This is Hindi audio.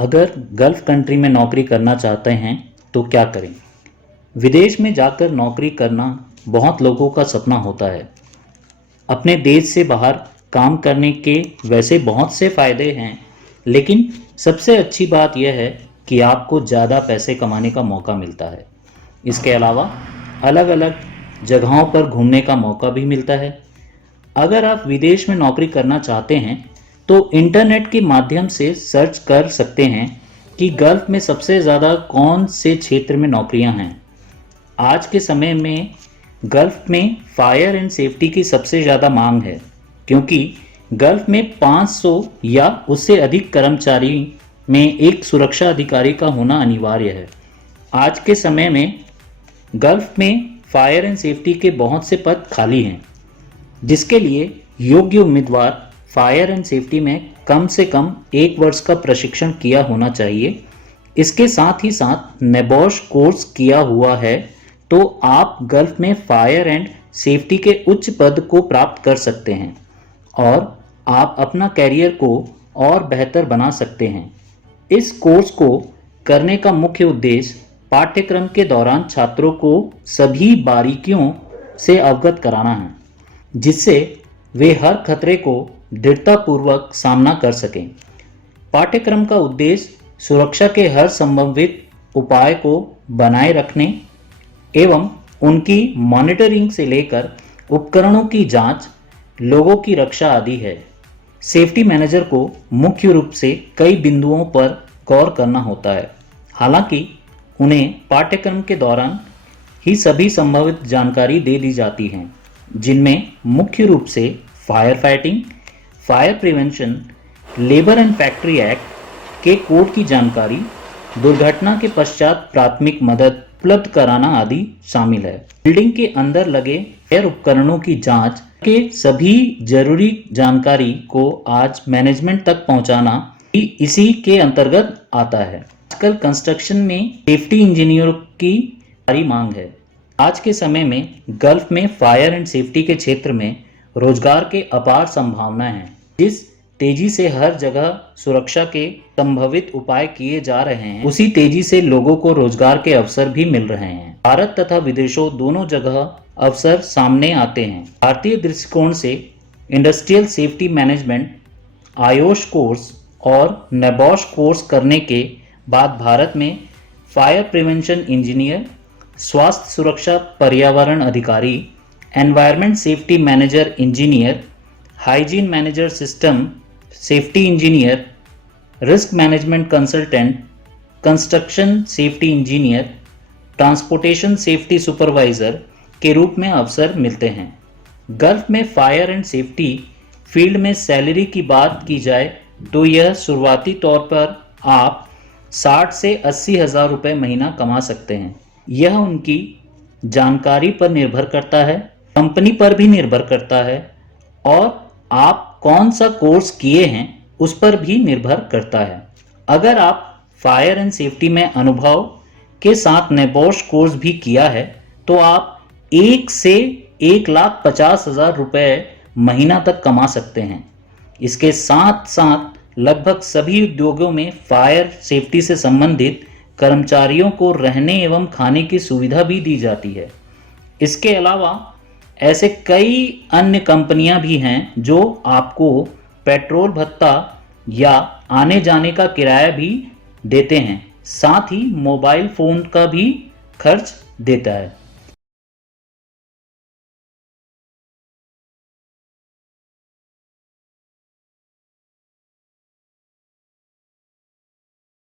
अगर गल्फ कंट्री में नौकरी करना चाहते हैं तो क्या करें? विदेश में जाकर नौकरी करना बहुत लोगों का सपना होता है। अपने देश से बाहर काम करने के वैसे बहुत से फ़ायदे हैं, लेकिन सबसे अच्छी बात यह है कि आपको ज़्यादा पैसे कमाने का मौका मिलता है। इसके अलावा अलग अलग जगहों पर घूमने का मौका भी मिलता है। अगर आप विदेश में नौकरी करना चाहते हैं तो इंटरनेट के माध्यम से सर्च कर सकते हैं कि गल्फ में सबसे ज़्यादा कौन से क्षेत्र में नौकरियां हैं। आज के समय में गल्फ में फायर एंड सेफ्टी की सबसे ज़्यादा मांग है, क्योंकि गल्फ में 500 या उससे अधिक कर्मचारी में एक सुरक्षा अधिकारी का होना अनिवार्य है। आज के समय में गल्फ में फायर एंड सेफ्टी के बहुत से पद खाली हैं, जिसके लिए योग्य उम्मीदवार फायर एंड सेफ्टी में कम से कम 1 वर्ष का प्रशिक्षण किया होना चाहिए। इसके साथ ही साथ नेबॉश कोर्स किया हुआ है तो आप गल्फ में फायर एंड सेफ्टी के उच्च पद को प्राप्त कर सकते हैं और आप अपना कैरियर को और बेहतर बना सकते हैं। इस कोर्स को करने का मुख्य उद्देश्य पाठ्यक्रम के दौरान छात्रों को सभी बारीकियों से अवगत कराना है, जिससे वे हर खतरे को दृढ़तापूर्वक सामना कर सकें। पाठ्यक्रम का उद्देश्य सुरक्षा के हर संभावित उपाय को बनाए रखने एवं उनकी मॉनिटरिंग से लेकर उपकरणों की जांच, लोगों की रक्षा आदि है। सेफ्टी मैनेजर को मुख्य रूप से कई बिंदुओं पर गौर करना होता है। हालांकि उन्हें पाठ्यक्रम के दौरान ही सभी संभावित जानकारी दे दी जाती है, जिनमें मुख्य रूप से fire fighting, fire prevention, labour and factory act के कोड की जानकारी, दुर्घटना के पश्चात प्राथमिक मदद उपलब्ध कराना आदि शामिल है। बिल्डिंग के अंदर लगे फायर उपकरणों की जांच के सभी जरूरी जानकारी को आज मैनेजमेंट तक पहुंचाना इसी के अंतर्गत आता है। आजकल कंस्ट्रक्शन में सेफ्टी इंजीनियरों की भारी मांग है। आज के समय में गल्फ में फायर एंड सेफ्टी के क्षेत्र में रोजगार के अपार संभावनाएं हैं। जिस तेजी से हर जगह सुरक्षा के संभावित उपाय किए जा रहे हैं, उसी तेजी से लोगों को रोजगार के अवसर भी मिल रहे हैं। भारत तथा विदेशों दोनों जगह अवसर सामने आते हैं। भारतीय दृष्टिकोण से इंडस्ट्रियल सेफ्टी मैनेजमेंट आयोश कोर्स और नेबॉश कोर्स करने के बाद भारत में फायर प्रिवेंशन इंजीनियर, स्वास्थ्य सुरक्षा पर्यावरण अधिकारी, environment safety manager engineer, hygiene manager system safety engineer, risk management consultant, construction safety engineer, transportation safety supervisor के रूप में अवसर मिलते हैं। गल्फ में फायर एंड सेफ्टी फील्ड में सैलरी की बात की जाए तो यह शुरुआती तौर पर आप 60 से 80 हज़ार रुपये महीना कमा सकते हैं। यह उनकी जानकारी पर निर्भर करता है, कंपनी पर भी निर्भर करता है और आप कौन सा कोर्स किए हैं उस पर भी निर्भर करता है। अगर आप फायर एंड सेफ्टी में अनुभव के साथ नेबॉश कोर्स भी किया है तो आप 1 से 1,50,000 रुपये महीना तक कमा सकते हैं। इसके साथ साथ लगभग सभी उद्योगों में फायर सेफ्टी से संबंधित कर्मचारियों को रहने एवं खाने की सुविधा भी दी जाती है। इसके अलावा ऐसे कई अन्य कंपनियां भी हैं जो आपको पेट्रोल भत्ता या आने जाने का किराया भी देते हैं, साथ ही मोबाइल फ़ोन का भी खर्च देता है।